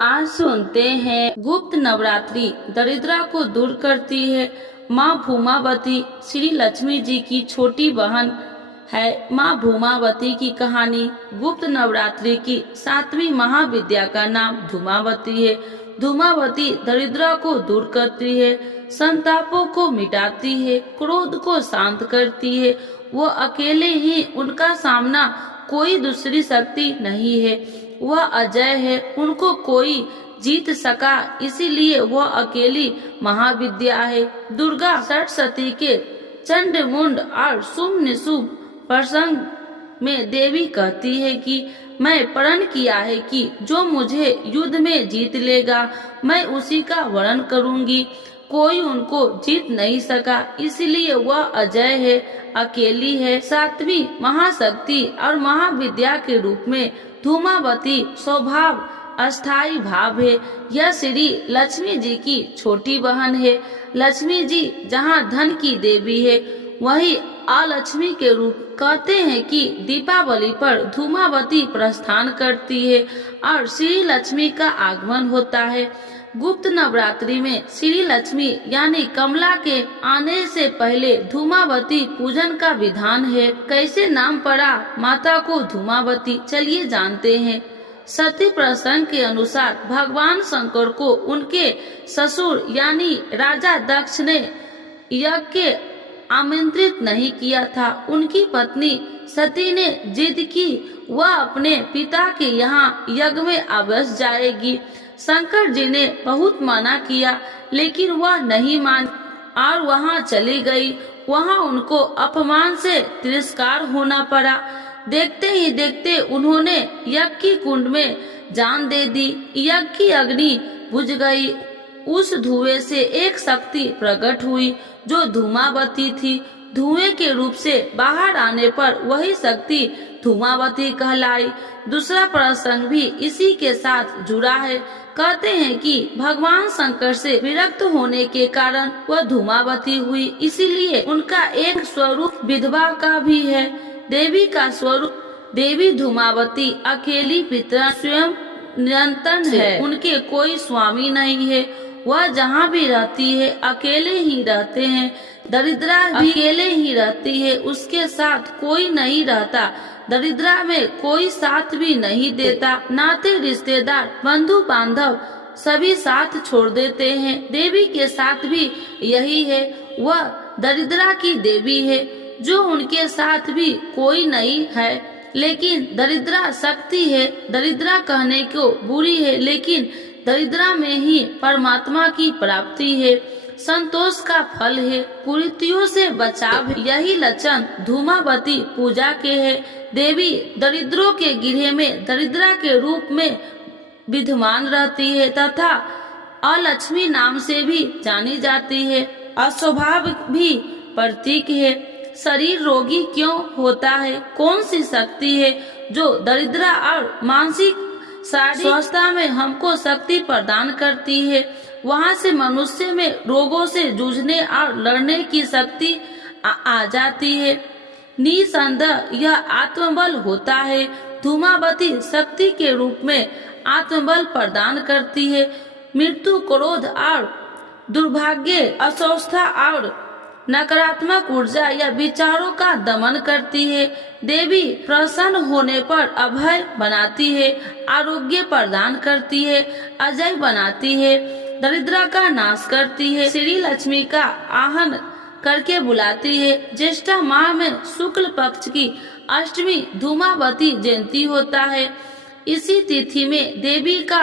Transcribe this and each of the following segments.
आज सुनते हैं गुप्त नवरात्रि दरिद्रा को दूर करती है। माँ भूमावती श्री लक्ष्मी जी की छोटी बहन है। माँ भूमावती की कहानी। गुप्त नवरात्रि की 7वीं महाविद्या का नाम धूमावती है। धूमावती दरिद्रा को दूर करती है, संतापों को मिटाती है, क्रोध को शांत करती है। वो अकेले ही उनका सामना, कोई दूसरी शक्ति नहीं है। वह अजय है, उनको कोई जीत सका, इसीलिए वह अकेली महाविद्या है। दुर्गा सरस्वती के चंड मुंड और शुभ निशुभ प्रसंग में देवी कहती है कि मैं प्रण किया है कि जो मुझे युद्ध में जीत लेगा, मैं उसी का वरण करूंगी। कोई उनको जीत नहीं सका, इसलिए वह अजय है, अकेली है। 7वीं महाशक्ति और महाविद्या के रूप में धूमावती स्वभाव अस्थाई भाव है। यह श्री लक्ष्मी जी की छोटी बहन है। लक्ष्मी जी जहाँ धन की देवी है, वही अलक्ष्मी के रूप। कहते हैं कि दीपावली पर धूमावती प्रस्थान करती है और श्री लक्ष्मी का आगमन होता है। गुप्त नवरात्रि में श्री लक्ष्मी यानी कमला के आने से पहले धूमावती पूजन का विधान है। कैसे नाम पड़ा माता को धूमावती, चलिए जानते हैं। सती प्रसंग के अनुसार भगवान शंकर को उनके ससुर यानी राजा दक्ष ने यज्ञ के आमंत्रित नहीं किया था। उनकी पत्नी सती ने जिद की वह अपने पिता के यहाँ यज्ञ में अवश्य जाएगी। शंकर जी ने बहुत मना किया, लेकिन वह नहीं मान और वहाँ चली गई। वहाँ उनको अपमान से तिरस्कार होना पड़ा। देखते ही देखते उन्होंने यज्ञ की कुंड में जान दे दी। यज्ञ की अग्नि बुझ गई। उस धुएं से एक शक्ति प्रकट हुई जो धूमावती थी। धुएं के रूप से बाहर आने पर वही शक्ति धूमावती कहलाई। दूसरा प्रसंग भी इसी के साथ जुड़ा है। कहते हैं कि भगवान शंकर से विरक्त होने के कारण वह धूमावती हुई, इसीलिए उनका एक स्वरूप विधवा का भी है। देवी का स्वरूप देवी धूमावती अकेली पिता स्वयं निरंतर है। उनके कोई स्वामी नहीं है। वह जहाँ भी रहती है अकेले ही रहते हैं। दरिद्रा भी अकेले ही रहती है, उसके साथ कोई नहीं रहता। दरिद्रा में कोई साथ भी नहीं देता। नाते रिश्तेदार बंधु बांधव सभी साथ छोड़ देते हैं। देवी के साथ भी यही है। वह दरिद्रा की देवी है, जो उनके साथ भी कोई नहीं है, लेकिन दरिद्रा शक्ति है। दरिद्रा कहने को बुरी है, लेकिन दरिद्रा में ही परमात्मा की प्राप्ति है, संतोष का फल है, कुरीतियों से बचाव है। यही लक्षण धूमावती पूजा के है। देवी दरिद्रों के गृह में दरिद्रा के रूप में विद्यमान रहती है तथा अलक्ष्मी नाम से भी जानी जाती है। अस्वभाव भी प्रतीक है। शरीर रोगी क्यों होता है? कौन सी शक्ति है जो दरिद्रा और मानसिक शारीरिक स्वस्थता में हमको शक्ति प्रदान करती है? वहाँ से मनुष्य में रोगों से जूझने और लड़ने की शक्ति आ जाती है। निसंदेह यह आत्मबल होता है। धूमावती शक्ति के रूप में आत्मबल प्रदान करती है। मृत्यु, क्रोध और दुर्भाग्य, अस्वस्थता और नकारात्मक ऊर्जा या विचारों का दमन करती है। देवी प्रसन्न होने पर अभय बनाती है, आरोग्य प्रदान करती है, अजय बनाती है, दरिद्र का नाश करती है, श्री लक्ष्मी का आहन करके बुलाती है। ज्येष्ठ माह में शुक्ल पक्ष की अष्टमी धूमावती जयंती होता है। इसी तिथि में देवी का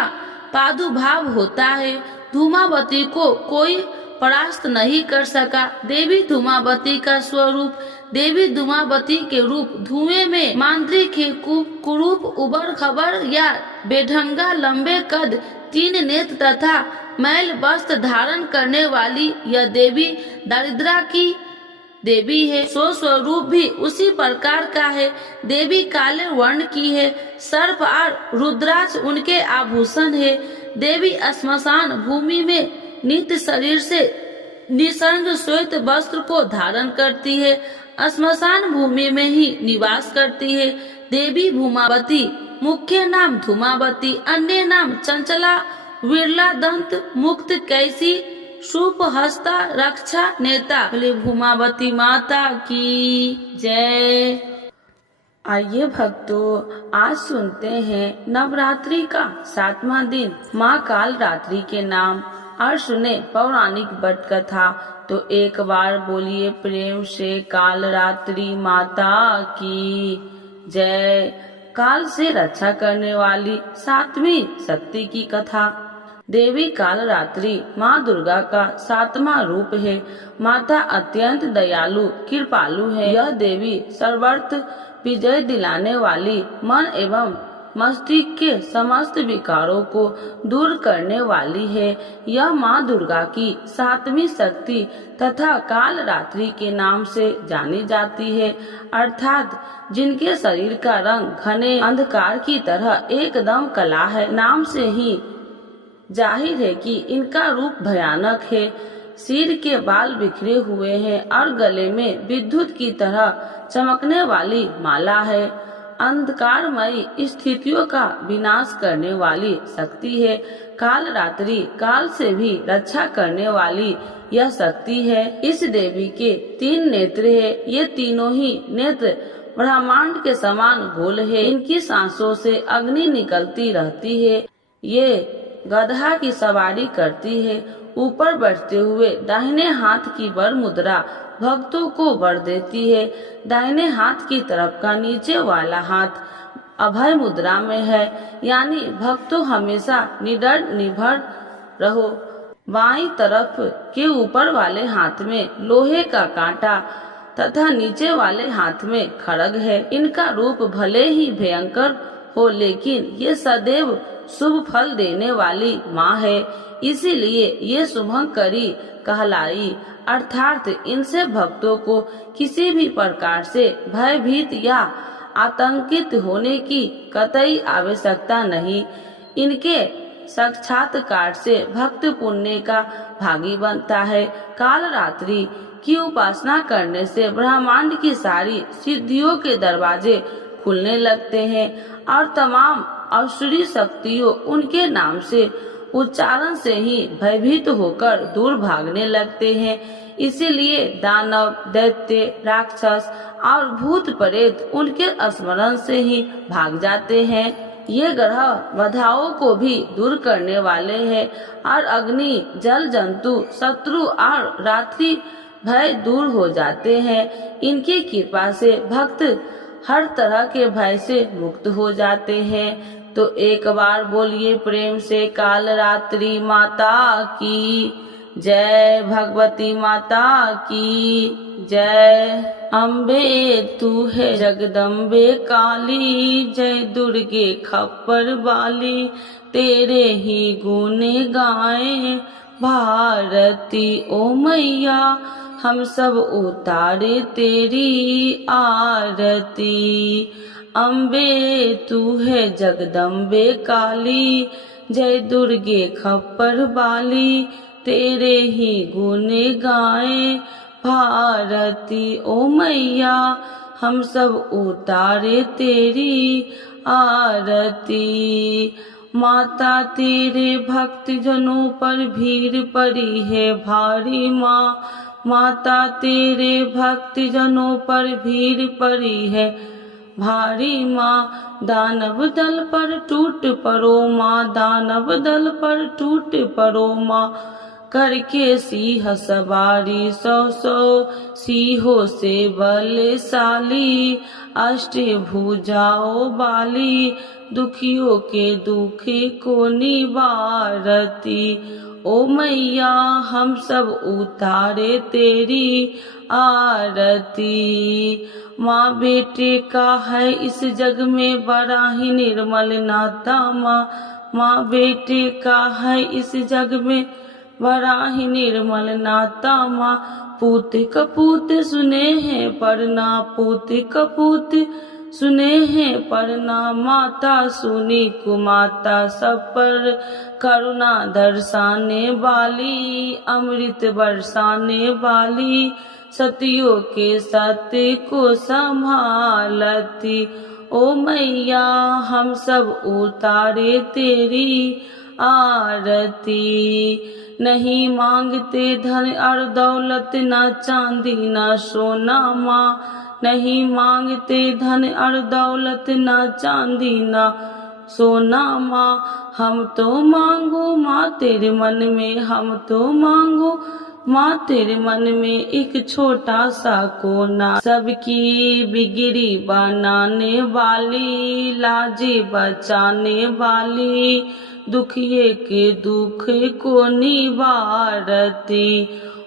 प्रादुर्भाव होता है। धूमावती को कोई परास्त नहीं कर सका। देवी धूमावती का स्वरूप देवी धूमावती के रूप धुएं में मांत्रिक है, कुरूप, उबड़ खबर या बेढंगा, लंबे कद, 3 नेत्र तथा मैल वस्त्र धारण करने वाली यह देवी दरिद्रा की देवी है। स्वरूप भी उसी प्रकार का है। देवी काले वर्ण की है। सर्प और रुद्राक्ष उनके आभूषण है। देवी श्मशान भूमि में नित्य शरीर से निसर्ग श्वेत वस्त्र को धारण करती है। श्मशान भूमि में ही निवास करती है। देवी भूमावती मुख्य नाम धूमावती, अन्य नाम चंचला, विरला दंत, मुक्त कैसी, शुभ हस्ता, रक्षा नेता। बोले भूमावती माता की जय। आइए भक्तों, आज सुनते हैं नवरात्रि का 7वां दिन माँ काल रात्रि के नाम और सुने पौराणिक बट कथा। तो एक बार बोलिए प्रेम से काल रात्रि माता की जय। काल से रक्षा करने वाली 7वीं शक्ति की कथा। देवी काल रात्रि माँ दुर्गा का 7वां रूप है। माता अत्यंत दयालु कृपालु है। यह देवी सर्वत्र विजय दिलाने वाली, मन एवं मस्तिष्क के समस्त विकारों को दूर करने वाली है। यह माँ दुर्गा की 7वीं शक्ति तथा काल रात्रि के नाम से जानी जाती है, अर्थात जिनके शरीर का रंग घने अंधकार की तरह एकदम काला है। नाम से ही जाहिर है कि इनका रूप भयानक है। सिर के बाल बिखरे हुए हैं और गले में विद्युत की तरह चमकने वाली माला है। अंधकारमयी स्थितियों का विनाश करने वाली शक्ति है। काल रात्रि काल से भी रक्षा करने वाली यह शक्ति है। इस देवी के 3 नेत्र है। ये तीनों ही नेत्र ब्रह्मांड के समान गोल है। इनकी सांसों से अग्नि निकलती रहती है। ये गधा की सवारी करती है। ऊपर बढ़ते हुए दाहिने हाथ की वर मुद्रा भक्तों को वर देती है। दाहिने हाथ की तरफ का नीचे वाला हाथ अभय मुद्रा में है, यानी भक्तों हमेशा निडर निर्भर रहो। बाईं तरफ के ऊपर वाले हाथ में लोहे का कांटा तथा नीचे वाले हाथ में खड्ग है। इनका रूप भले ही भयंकर हो, लेकिन ये सदैव शुभ फल देने वाली माँ है, इसीलिए ये शुभंकरी कहलाई। अर्थात इनसे भक्तों को किसी भी प्रकार से भयभीत या आतंकित होने की कतई आवश्यकता नहीं। इनके साक्षात्कार से भक्त पुण्य का भागी बनता है। काल रात्रि की उपासना करने से ब्रह्मांड की सारी सिद्धियों के दरवाजे खुलने लगते हैं और तमाम असुरी शक्तियों उनके नाम से उच्चारण से ही भयभीत होकर दूर भागने लगते हैं। इसीलिए दानव, दैत्य, राक्षस और भूत प्रेत उनके स्मरण से ही भाग जाते हैं। ये ग्रह बाधाओं को भी दूर करने वाले हैं और अग्नि, जल, जंतु, शत्रु और रात्रि भय दूर हो जाते हैं। इनकी कृपा से भक्त हर तरह के भय से मुक्त हो जाते हैं। तो एक बार बोलिए प्रेम से काल रात्रि माता की जय। भगवती माता की जय। अम्बे तू है जगदम्बे काली, जय दुर्गे खप्पर वाली, तेरे ही गुण गाए भारती ओ मैया, हम सब उतारे तेरी आरती। अम्बे तू है जगदम्बे काली, जय दुर्गे खप्पर वाली, तेरे ही गुण गाए भारती ओ मैया, हम सब उतारे तेरी आरती। माता तेरे भक्त जनों पर भीड़ पड़ी है भारी माँ, माता तेरे भक्त जनों पर भीड़ पड़ी है भारी माँ। दानव दल पर टूट पड़ो माँ, दानव दल पर टूट पड़ो माँ, करके सिंह सवारी 100 सिंहों से बलशाली, अष्टभुजाओं वाली, दुखियों के दुख को निवारती ओ मैया, हम सब उतारे तेरी आरती। माँ बेटे का है इस जग में बड़ा ही निर्मल नाता माँ, माँ बेटे का है इस जग में बड़ा ही निर्मल नाता माँ। पूत कपूत सुने हैं परना, पूत कपूत सुने हैं परना, माता सुनी कुमाता सब पर करुणा दर्शाने वाली, अमृत बरसाने वाली, सतियों के सत्य को संभालती ओ मैया हम सब उतारे तेरी आरती। नहीं मांगते धन और दौलत, न चांदी न सोना माँ। नहीं मांगते धन और दौलत, न चांदी न सोना माँ। हम तो मांगो माँ तेरे मन में, हम तो मांगो माँ तेरे मन में एक छोटा सा कोना। सबकी बिगड़ी बनाने वाली, लाजे बचाने वाली, दुखिए के दुख को निवारती।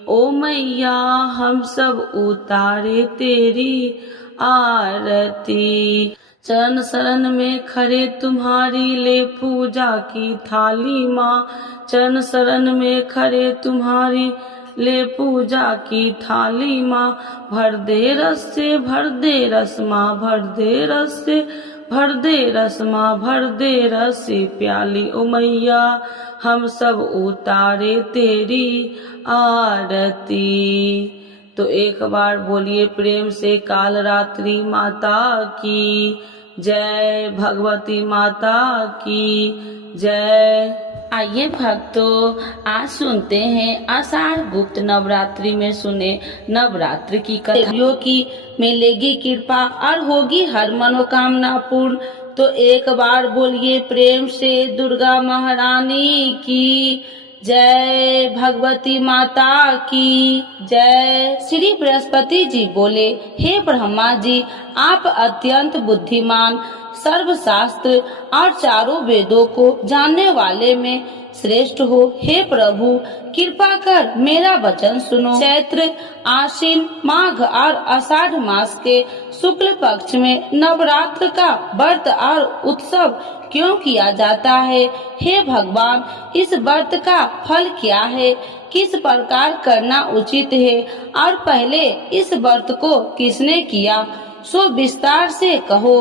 ओ मैया हम सब उतारे तेरी आरती। चरण शरण में खड़े तुम्हारी, ले पूजा की थाली माँ। चरण शरण में खड़े तुम्हारी, ले पूजा की थाली माँ। भर दे रस से भर दे रस माँ, भर दे रस से भर दे रस माँ, भर दे रस से प्याली। ओ मैया हम सब उतारे तेरी आरती। तो एक बार बोलिए प्रेम से कालरात्रि माता की जय, भगवती माता की जय। आइए भक्तों, आज सुनते हैं आषाढ़ गुप्त नवरात्रि में सुने नवरात्र की कथाओं की मिलेगी कृपा और होगी हर मनोकामना पूर्ण। तो एक बार बोलिए प्रेम से दुर्गा महारानी की जय, भगवती माता की जय। श्री बृहस्पति जी बोले, हे ब्रह्मा जी, आप अत्यंत बुद्धिमान, सर्वशास्त्र और चारों वेदों को जानने वाले में श्रेष्ठ हो। हे प्रभु, कृपा कर मेरा वचन सुनो। चैत्र, आश्विन, माघ और आषाढ़ मास के शुक्ल पक्ष में नवरात्र का व्रत और उत्सव क्यों किया जाता है? हे भगवान, इस व्रत का फल क्या है? किस प्रकार करना उचित है? और पहले इस व्रत को किसने किया, सो विस्तार से कहो।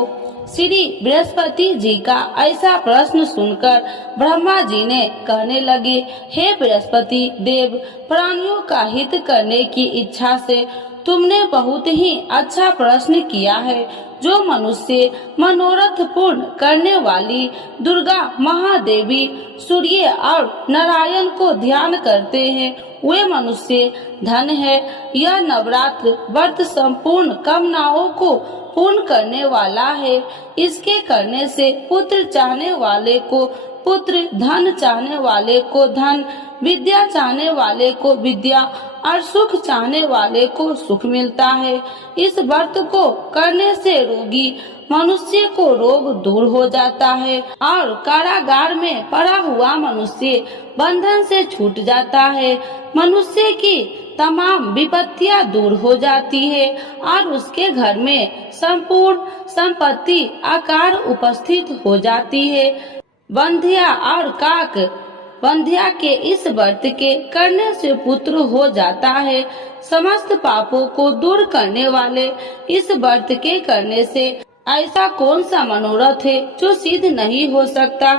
श्री बृहस्पति जी का ऐसा प्रश्न सुनकर ब्रह्मा जी ने कहने लगे, हे बृहस्पति देव, प्राणियों का हित करने की इच्छा से तुमने बहुत ही अच्छा प्रश्न किया है। जो मनुष्य मनोरथ पूर्ण करने वाली दुर्गा महादेवी, सूर्य और नारायण को ध्यान करते हैं, वे मनुष्य धन है। यह नवरात्र व्रत संपूर्ण कामनाओं को पूर्ण करने वाला है। इसके करने से पुत्र चाहने वाले को पुत्र, धन चाहने वाले को धन, विद्या चाहने वाले को विद्या और सुख चाहने वाले को सुख मिलता है। इस व्रत को करने से रोगी मनुष्य को रोग दूर हो जाता है और कारागार में पड़ा हुआ मनुष्य बंधन से छूट जाता है। मनुष्य की तमाम विपत्तियां दूर हो जाती है और उसके घर में संपूर्ण संपत्ति आकार उपस्थित हो जाती है। बंधिया और काक बंधिया के इस व्रत के करने से पुत्र हो जाता है। समस्त पापों को दूर करने वाले इस व्रत के करने से ऐसा कौन सा मनोरथ है जो सिद्ध नहीं हो सकता?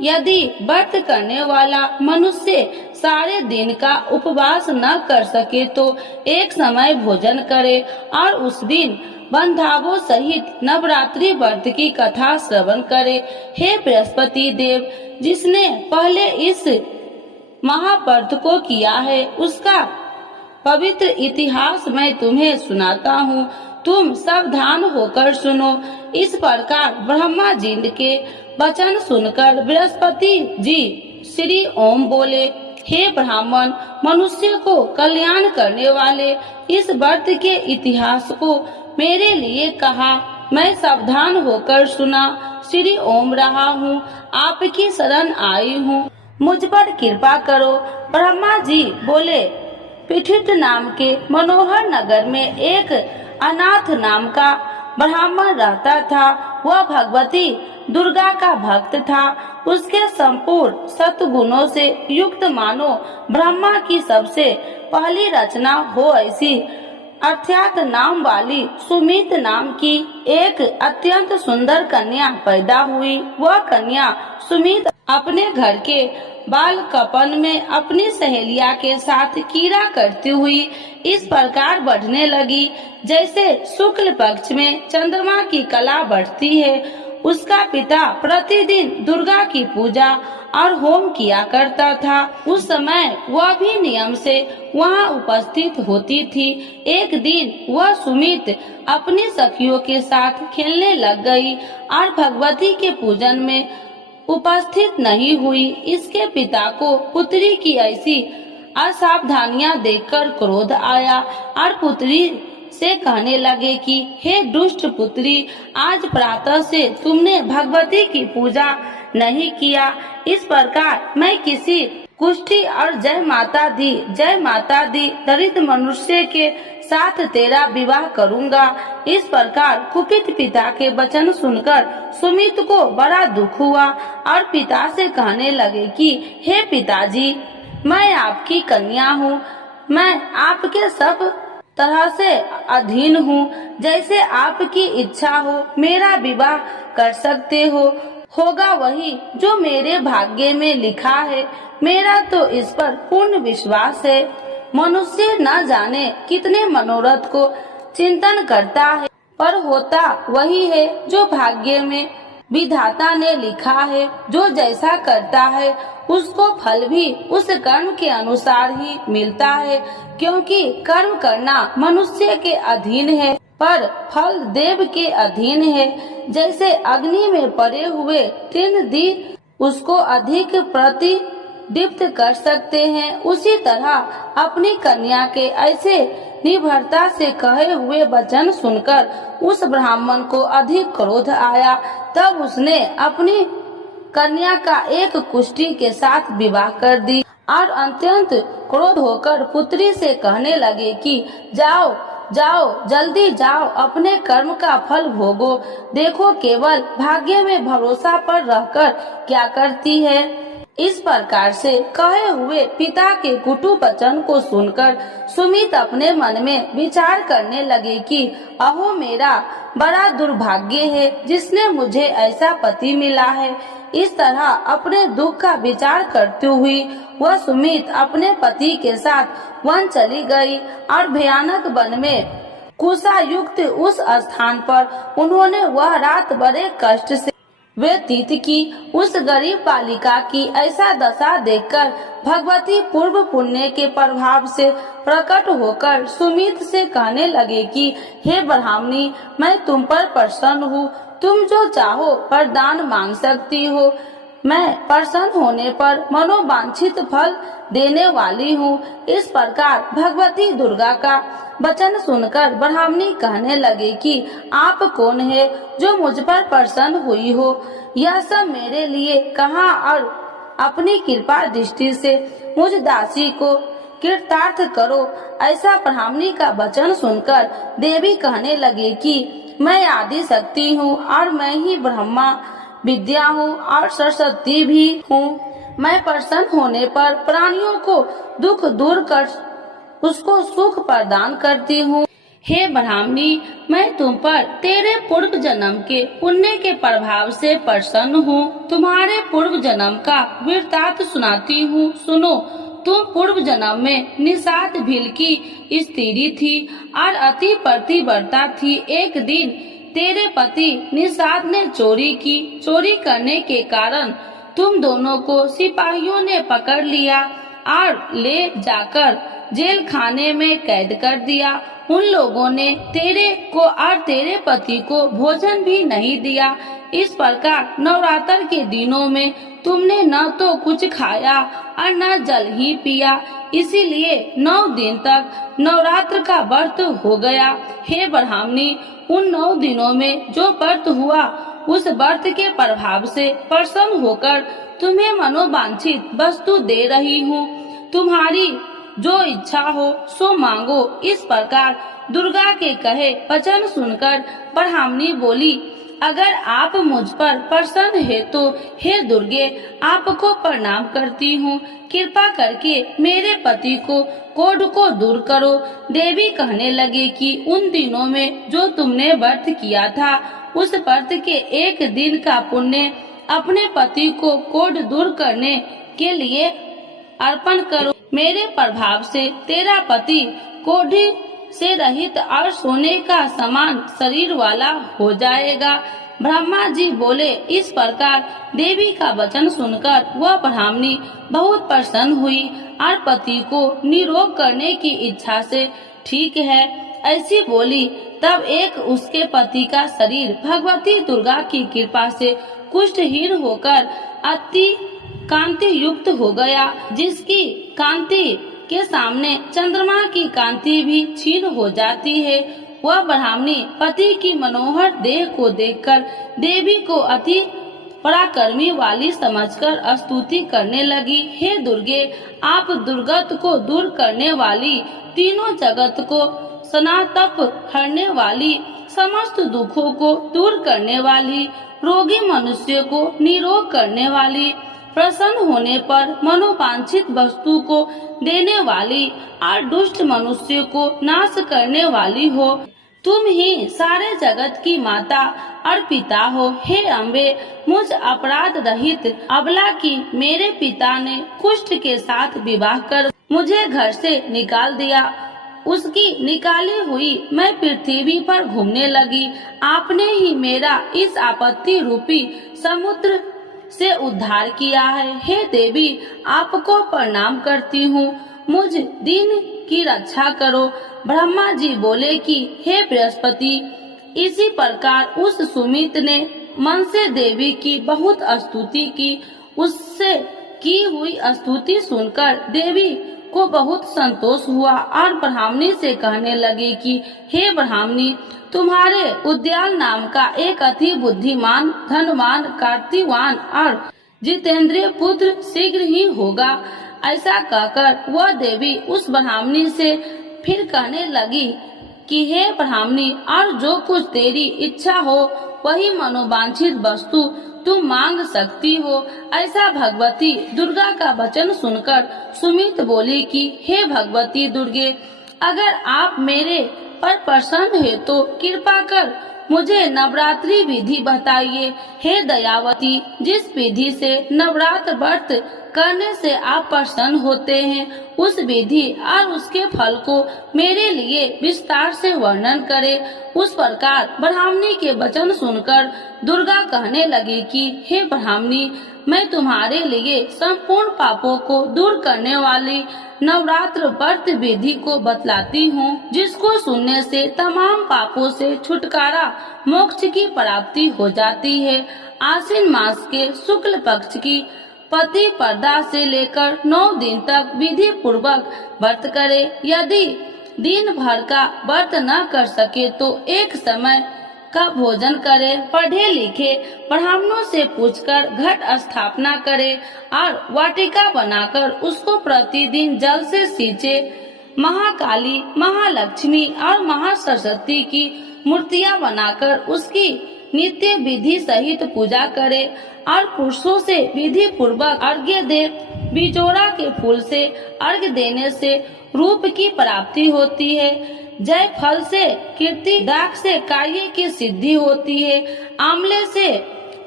यदि व्रत करने वाला मनुष्य सारे दिन का उपवास न कर सके तो एक समय भोजन करे और उस दिन बंधावों सहित नवरात्रि व्रत की कथा श्रवण करे। हे बृहस्पति देव, जिसने पहले इस महाव्रत को किया है, उसका पवित्र इतिहास मैं तुम्हें सुनाता हूँ। तुम सावधान होकर सुनो। इस प्रकार ब्रह्मा जी के वचन सुनकर बृहस्पति जी श्री ओम बोले, हे ब्राह्मण, मनुष्य को कल्याण करने वाले इस व्रत के इतिहास को मेरे लिए कहा। मैं सावधान होकर सुना। श्री ओम रहा हूँ, आपकी शरण आई हूँ, मुझ पर कृपा करो। ब्रह्मा जी बोले, पीठित नाम के मनोहर नगर में एक अनाथ नाम का ब्राह्मण रहता था। वह भगवती दुर्गा का भक्त था। उसके संपूर्ण सत्गुणों से युक्त मानो ब्रह्मा की सबसे पहली रचना हो ऐसी अर्थात नाम वाली सुमित नाम की एक अत्यंत सुंदर कन्या पैदा हुई। वह कन्या सुमित अपने घर के बालकपन में अपनी सहेलिया के साथ कीड़ा करती हुई इस प्रकार बढ़ने लगी जैसे शुक्ल पक्ष में चंद्रमा की कला बढ़ती है। उसका पिता प्रतिदिन दुर्गा की पूजा और होम किया करता था। उस समय वह भी नियम से वहां उपस्थित होती थी। एक दिन वह सुमित अपनी सखियों के साथ खेलने लग गई और भगवती के पूजन में उपस्थित नहीं हुई। इसके पिता को पुत्री की ऐसी असावधानियां देखकर क्रोध आया और पुत्री से कहने लगे कि हे दुष्ट पुत्री, आज प्रातः से तुमने भगवती की पूजा नहीं किया। इस प्रकार मैं किसी कुष्ठी और जय माता दी दरिद्र मनुष्य के साथ तेरा विवाह करूंगा। इस प्रकार कुपित पिता के वचन सुनकर सुमित को बड़ा दुख हुआ और पिता से कहने लगे कि हे पिताजी, मैं आपकी कन्या हूँ, मैं आपके सब तरह से अधीन हूँ। जैसे आपकी इच्छा हो मेरा विवाह कर सकते हो। होगा वही जो मेरे भाग्य में लिखा है। मेरा तो इस पर पूर्ण विश्वास है। मनुष्य न जाने कितने मनोरथ को चिंतन करता है, पर होता वही है जो भाग्य में विधाता ने लिखा है। जो जैसा करता है उसको फल भी उस कर्म के अनुसार ही मिलता है, क्योंकि कर्म करना मनुष्य के अधीन है पर फल देव के अधीन है। जैसे अग्नि में पड़े हुए तीन दी उसको अधिक प्रतिदीप्त कर सकते हैं, उसी तरह अपनी कन्या के ऐसे निर्भरता से कहे हुए वचन सुनकर उस ब्राह्मण को अधिक क्रोध आया। तब उसने अपनी कन्या का एक कुष्ठी के साथ विवाह कर दी और अत्यंत क्रोध होकर पुत्री से कहने लगे कि जाओ जल्दी जाओ, अपने कर्म का फल भोगो। देखो केवल भाग्य में भरोसा पर रहकर क्या करती है। इस प्रकार से कहे हुए पिता के कुटु वचन को सुनकर सुमित अपने मन में विचार करने लगे कि अहो मेरा बड़ा दुर्भाग्य है जिसने मुझे ऐसा पति मिला है। इस तरह अपने दुख का विचार करते हुई वह सुमित अपने पति के साथ वन चली गई और भयानक वन में कुशा युक्त उस स्थान पर उन्होंने वह रात बड़े कष्ट से व्यतीत की। उस गरीब बालिका की ऐसा दशा देखकर भगवती पूर्व पुण्य के प्रभाव से प्रकट होकर सुमित से कहने लगे कि हे ब्राह्मणी, मैं तुम पर प्रसन्न हूँ, तुम जो चाहो वरदान मांग सकती हो। मैं प्रसन्न होने पर मनोवांछित फल देने वाली हूँ। इस प्रकार भगवती दुर्गा का वचन सुनकर ब्राह्मणी कहने लगे कि आप कौन है जो मुझ पर प्रसन्न हुई हो। यह सब मेरे लिए कहा और अपनी कृपा दृष्टि से मुझ दासी को कृतार्थ करो। ऐसा ब्राह्मणी का वचन सुनकर देवी कहने लगे कि मैं आदि शक्ति हूँ और मैं ही ब्रह्मा विद्या हूँ और सरस्वती भी हूँ। मैं प्रसन्न होने पर प्राणियों को दुख दूर कर उसको सुख प्रदान करती हूँ। हे ब्राह्मणी, मैं तुम पर तेरे पूर्व जन्म के पुण्य के प्रभाव से प्रसन्न हूँ। तुम्हारे पूर्व जन्म का वृत्तांत सुनाती हूँ, सुनो। तुम पूर्व जन्म में निषाद भील की स्त्री थी और अति पतिव्रता थी। एक दिन तेरे पति निषाद ने चोरी की। चोरी करने के कारण तुम दोनों को सिपाहियों ने पकड़ लिया और ले जाकर जेल खाने में कैद कर दिया। उन लोगों ने तेरे को और तेरे पति को भोजन भी नहीं दिया। इस प्रकार नवरात्र के दिनों में तुमने न तो कुछ खाया और न जल ही पिया, इसीलिए 9 दिन तक नवरात्र का व्रत हो गया। हे ब्राह्मणी, उन 9 दिनों में जो व्रत हुआ उस व्रत के प्रभाव से प्रसन्न होकर तुम्हें मनोवांछित वस्तु दे रही हूँ। तुम्हारी जो इच्छा हो सो मांगो। इस प्रकार दुर्गा के कहे वचन सुनकर ब्राह्मणी बोली, अगर आप मुझ पर प्रसन्न है तो हे दुर्गे आपको प्रणाम करती हूँ। कृपा करके मेरे पति को कोढ़ को दूर करो। देवी कहने लगी कि उन दिनों में जो तुमने व्रत किया था उस व्रत के एक दिन का पुण्य अपने पति को कोढ़ दूर करने के लिए अर्पण करो। मेरे प्रभाव से तेरा पति कोढ़ से रहित और सोने का समान शरीर वाला हो जाएगा। ब्रह्मा जी बोले। इस प्रकार देवी का वचन सुनकर वह ब्राह्मणी बहुत प्रसन्न हुई और पति को निरोग करने की इच्छा से ठीक है ऐसी बोली। तब एक उसके पति का शरीर भगवती दुर्गा की कृपा से कुष्ठहीन होकर अति कांति युक्त हो गया, जिसकी कांति के सामने चंद्रमा की कांति भी क्षीण हो जाती है। वह ब्राह्मणी पति की मनोहर देह को देखकर देवी को अति पराक्रमी वाली समझकर स्तुति करने लगी। हे दुर्गे आप दुर्गत को दूर करने वाली, तीनों जगत को सनातप हरने वाली, समस्त दुखों को दूर करने वाली, रोगी मनुष्य को निरोग करने वाली, प्रसन्न होने पर मनोवांछित वस्तु को देने वाली और दुष्ट मनुष्य को नाश करने वाली हो। तुम ही सारे जगत की माता और पिता हो। हे अम्बे मुझ अपराध रहित अबला की मेरे पिता ने कुष्ठ के साथ विवाह कर मुझे घर से निकाल दिया। उसकी निकाली हुई मैं पृथ्वी पर घूमने लगी। आपने ही मेरा इस आपत्ति रूपी समुद्र से उद्धार किया है। हे देवी आपको प्रणाम करती हूँ, मुझ दिन की रक्षा करो। ब्रह्मा जी बोले कि हे बृहस्पति। इसी प्रकार उस सुमित ने मन से देवी की बहुत स्तुति की। उससे की हुई स्तुति सुनकर देवी को बहुत संतोष हुआ और ब्राह्मणी से कहने लगी कि हे ब्राह्मणी तुम्हारे उद्याल नाम का एक अति बुद्धिमान, धनवान, कार्तिवान और जितेंद्रिय पुत्र शीघ्र ही होगा। ऐसा कहकर वह देवी उस ब्राह्मणी से फिर कहने लगी कि हे ब्राह्मणी और जो कुछ तेरी इच्छा हो वही मनोवांछित वस्तु तुम मांग सकती हो। ऐसा भगवती दुर्गा का वचन सुनकर सुमित बोली कि हे भगवती दुर्गे अगर आप मेरे पर प्रसन्न है तो कृपा कर मुझे नवरात्रि विधि बताइए। हे दयावती जिस विधि से नवरात्र व्रत करने से आप प्रसन्न होते हैं उस विधि और उसके फल को मेरे लिए विस्तार से वर्णन करें। उस प्रकार ब्राह्मणी के वचन सुनकर दुर्गा कहने लगी कि हे ब्राह्मणी मैं तुम्हारे लिए संपूर्ण पापों को दूर करने वाली नवरात्र व्रत विधि को बतलाती हूँ, जिसको सुनने से तमाम पापों से छुटकारा मोक्ष की प्राप्ति हो जाती है। आश्विन मास के शुक्ल पक्ष की प्रतिपदा से लेकर 9 दिन तक विधि पूर्वक व्रत करे। यदि दिन भर का व्रत न कर सके तो एक समय का भोजन करे। पढ़े लिखे ब्राह्मणों से पूछकर घट स्थापना करे और वाटिका बनाकर उसको प्रतिदिन जल से सींचे। महाकाली, महालक्ष्मी और महासरस्वती की मूर्तियां बनाकर उसकी नित्य विधि सहित पूजा करे और पुरुषों से विधि पूर्वक अर्घ्य दे। बिजोरा के फूल से अर्घ्य देने से रूप की प्राप्ति होती है। जय फल से कीर्ति, दाख से कार्य की सिद्धि होती है। आंवले से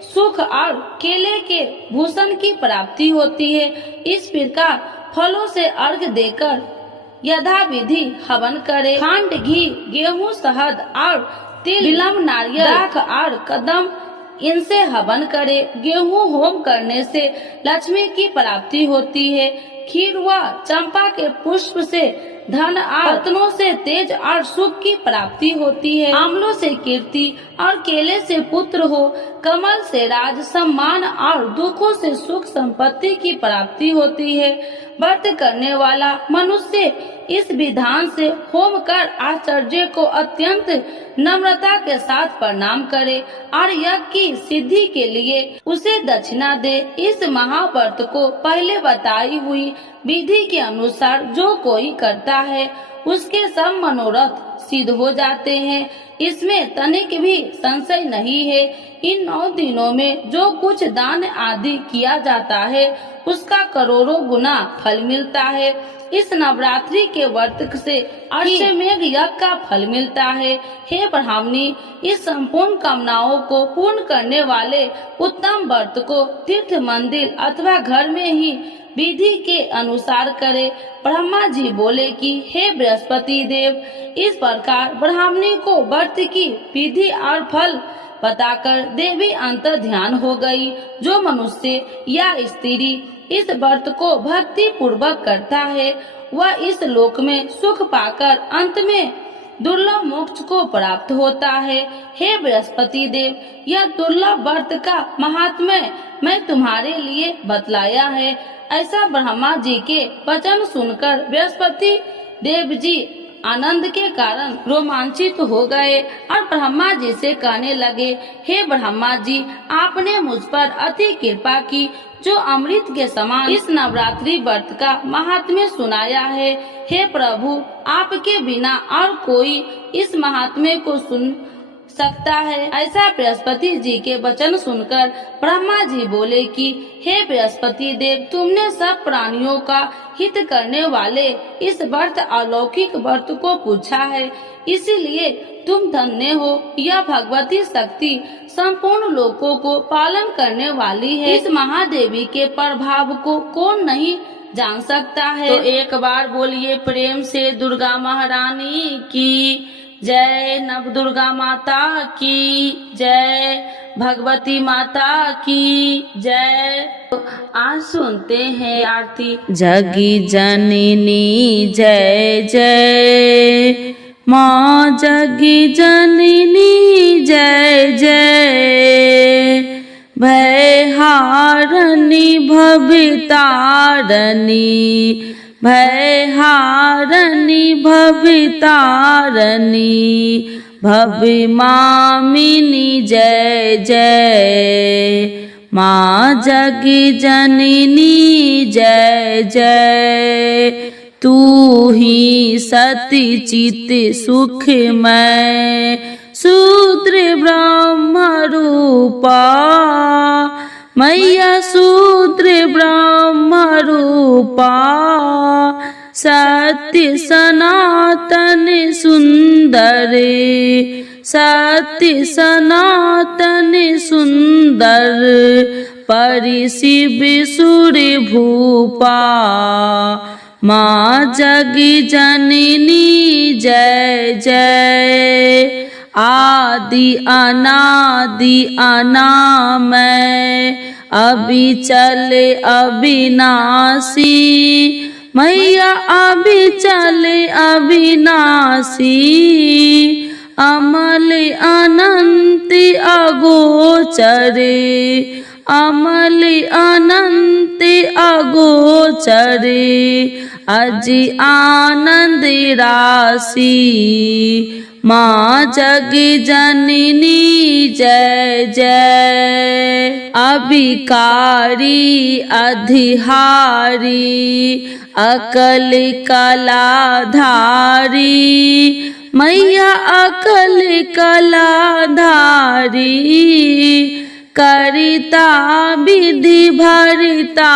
सुख और केले के भूषण की प्राप्ति होती है। इस प्रकार फलों से अर्घ्य देकर यथा विधि हवन करे। खंड, घी, गेहूं, शहद और तिल, बिल्व, नारियल, दाख और कदम इनसे हवन करे। गेहूं होम करने से लक्ष्मी की प्राप्ति होती है। खीर व चंपा के पुष्प से धन और रत्नों से तेज और सुख की प्राप्ति होती है। आंवलों से कीर्ति और केले से पुत्र हो। कमल से राज, सम्मान और दुखों से सुख संपत्ति की प्राप्ति होती है। व्रत करने वाला मनुष्य इस विधान से होम कर आचार्य को अत्यंत नम्रता के साथ प्रणाम करे और यज्ञ की सिद्धि के लिए उसे दक्षिणा दे। इस महाव्रत को पहले बताई हुई विधि के अनुसार जो कोई करता करता है उसके सब मनोरथ सिद्ध हो जाते हैं, इसमें तनिक भी संशय नहीं है। इन 9 दिनों में जो कुछ दान आदि किया जाता है उसका करोड़ों गुना फल मिलता है। इस नवरात्रि के व्रत से अश्वमेध यज्ञ का फल मिलता है। हे ब्राह्मणी, इस संपूर्ण कामनाओं को पूर्ण करने वाले उत्तम व्रत को तीर्थ मंदिर अथवा घर में ही विधि के अनुसार करे। ब्रह्मा जी बोले कि हे बृहस्पति देव, इस प्रकार ब्राह्मणी को व्रत की विधि और फल बताकर देवी अंतर ध्यान हो गई। जो मनुष्य या स्त्री इस व्रत को भक्ति पूर्वक करता है वह इस लोक में सुख पाकर अंत में दुर्लभ मोक्ष को प्राप्त होता है। हे बृहस्पति देव, यह दुर्लभ व्रत का महात्म्य मैं तुम्हारे लिए बतलाया है। ऐसा ब्रह्मा जी के वचन सुनकर बृहस्पति देव जी आनंद के कारण रोमांचित हो गए और ब्रह्मा जी से कहने लगे, हे ब्रह्मा जी, आपने मुझ पर अति कृपा की जो अमृत के समान इस नवरात्रि व्रत का महात्म्य सुनाया है। हे प्रभु, आपके बिना और कोई इस महात्म्य को सुन सकता है। ऐसा बृहस्पति जी के वचन सुनकर ब्रह्मा जी बोले कि हे बृहस्पति देव, तुमने सब प्राणियों का हित करने वाले इस व्रत अलौकिक व्रत को पूछा है, इसीलिए तुम धन्य हो। यह भगवती शक्ति संपूर्ण लोकों को पालन करने वाली है। इस महादेवी के प्रभाव को कौन नहीं जान सकता है। तो एक बार बोलिए प्रेम से दुर्गा महारानी की जय, नव दुर्गा माता की जय, भगवती माता की जय। तो आज सुनते हैं आरती। जगी जननी जय जय, माँ जगी जननी जय जय, भयहारिणी भवितारिणी, भयहारिणी भवितारिणी, भविमामिनी जय जय, माँ जगी जननी जय जय। तू ही सती चित सुखमय शूद्र ब्रह्म रूपा, मैया शूद्र ब्रह्म रूपा, सत्य सनातन सुंदर, सत्य सनातन सुंदर, परिशिव सुर भूपा, माँ जगी जननी जय जय। आदि अनादि अनामय, अविचल अविनाशी, मैया अविचल अविनाशी, अमल अनंत अगोचरे, अमल अनंत अगोचरे, अजि आनंद राशि, माँ जगी जननी जय जय। अभिकारी अधिहारी, अकल कलाधारी, मैया अकल कलाधारी, करिता विधि भरिता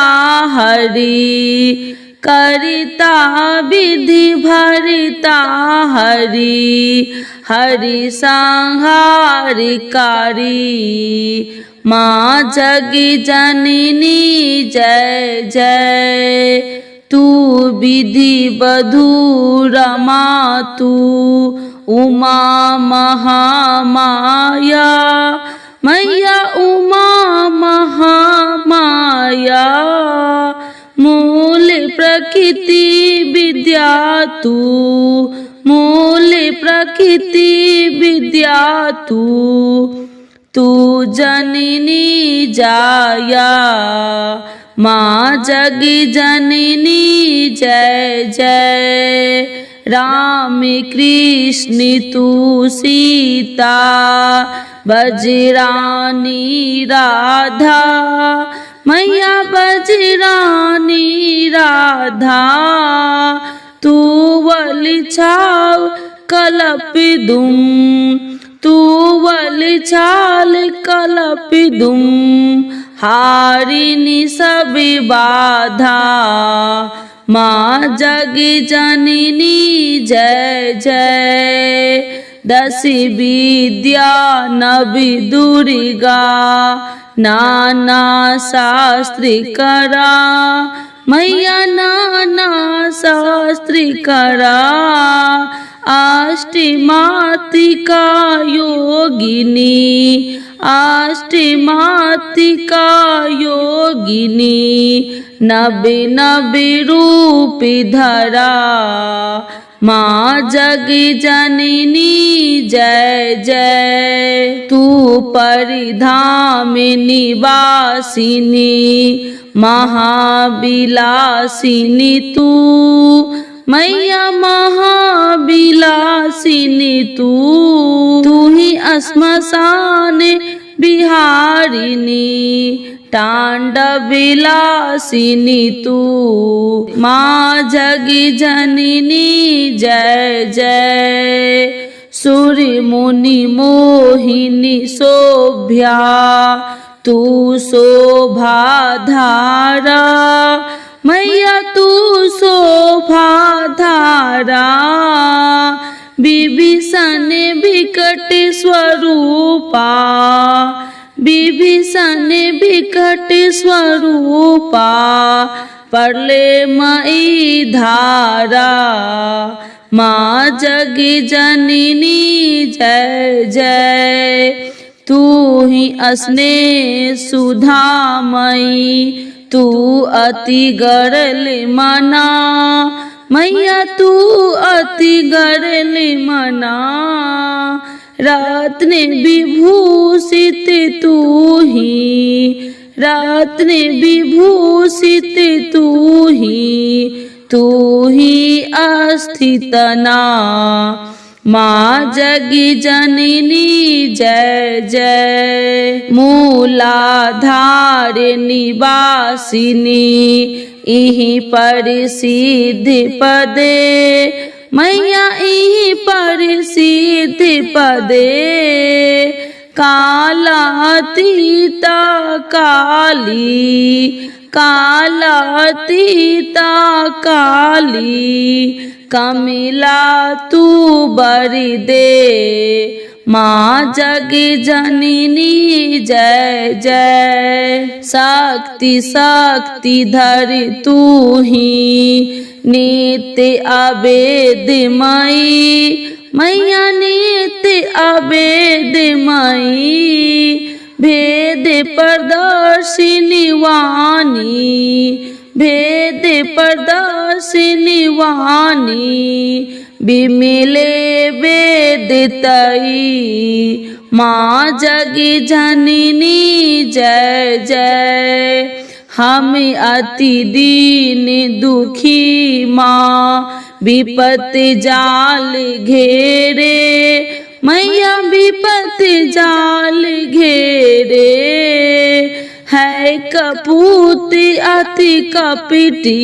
हरि, करिता विधि भरिता हरि, हरि संहारकारी, माँ जगी जननी जय जय। तू विधि बधू रमा तू, उमा महामाया, मैया उमा महामाया, मूल प्रकृति विद्या तू, मूल प्रकृति विद्या तू, तू जननी जाया, माँ जगी जननी जय जय। राम कृष्ण तू सीता, बजरानी राधा, मैया बजरानी राधा, तू छाव कलपिदुम तूवल छाल कलपिदुम हारिणी सब बाधा माँ जगी जननी जय जय। दस विद्या नवि दुर्गा नाना शास्त्री करा मैया नाना शास्त्री करा। अष्टमातिका योगिनी अष्टमातिका योगिनी नबि नबि रूप धरा माँ जगी जननी जय जय। तू परिधाम निवासिनी महाविलासिनी तू मैया महाविलासिनी तू ही श्मशान बिहारिणी तांडविलासिनी तू माँ जगी जननी जय जय। सूर्य मुनि मोहिनी शोभ्या तू शोभा धारा मैया तू शोभा धारा। विभीषण विकट स्वरूपा विभीषण विकट स्वरूपा प्रलय मई धारा माँ जगी जननी जय जय। तू ही स्नेह सुधामयी तू अति गरल मना मैया तू अति गरल मना। रत्न विभूषित तू ही रत्न विभूषित तू ही अस्थितना माँ जगी जननी जय जय। मूलाधार निवासिनी इहि परिसिद्ध पदे मैया इहि परिसिद्ध पदे। कालातीता काली कालातीता काली कमिला तू बरि दे माँ जगी जननी जय जय। शक्ति शक्ति धर तू ही नित्य अवेदमयी मैया नित्य अवेदमयी। भेद प्रदर्शिनी वाणी भेद प्रदर्शिनी वाणी विमिले वेदितई माँ जगी जननी जय जय। हम अति दीन दुखी माँ विपत्ति जाल घेरे मैया विपत्ति जाल घेरे। है कपूत अति कपटी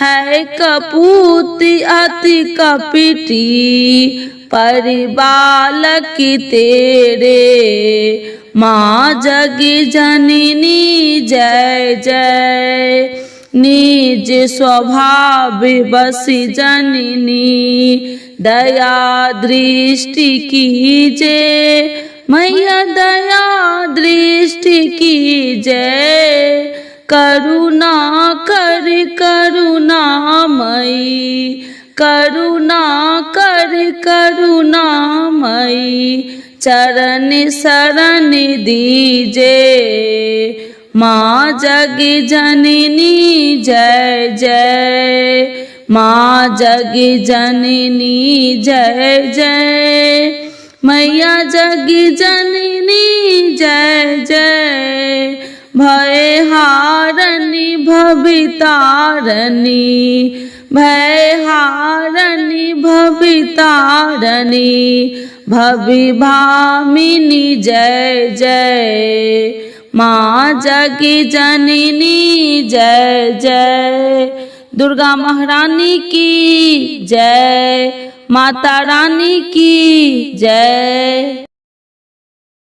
है कपूत अति कपटी परिबालक तेरे माँ जगी जननी जय जय। निज स्वभाव बस जननी दया दृष्टि कीजे मैया दया दृष्टि कीजे। करुणा कर करुणामयी करुणा कर करुणामयी चरण शरण दीजे माँ जगी जननी जय जय। माँ जगी जननी जय जय मैया जगी जननी जय जय। भय हारनी भवितारणी भय हारनी भवितारणी भविभामिनी जय जय। माँ जगी जननी जय जय। दुर्गा महारानी की जय, माता रानी की जय।